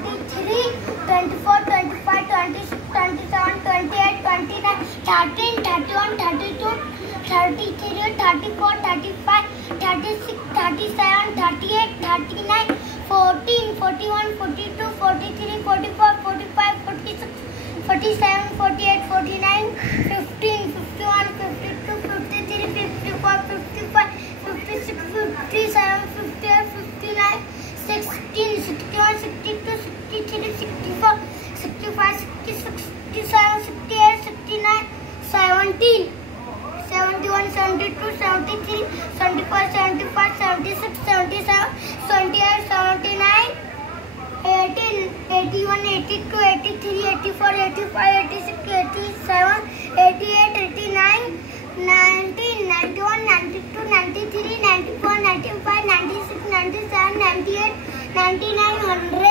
23, 24, 25, 26, 27, 28, 29, 30, 31, 32, 33, 34, 35, 36, 37, 38, 39, 40, 41, 42, 43, 44, 45, 46, 47, 48, 49, 50, 51, 52, 53, 54, 55, 56, 57, 58, 59, 60, 61, 62, 63, 64, 65, 66, 67, 68, 69, 70, 71, 72, 73, 74, 75, 76, 77, 78, 79, 80, 81, 82, 83, 84, 85, 86, 87, 88, 89, 90, 91, 92, 93, 94, 95, 96, 97, 98, 99, 100.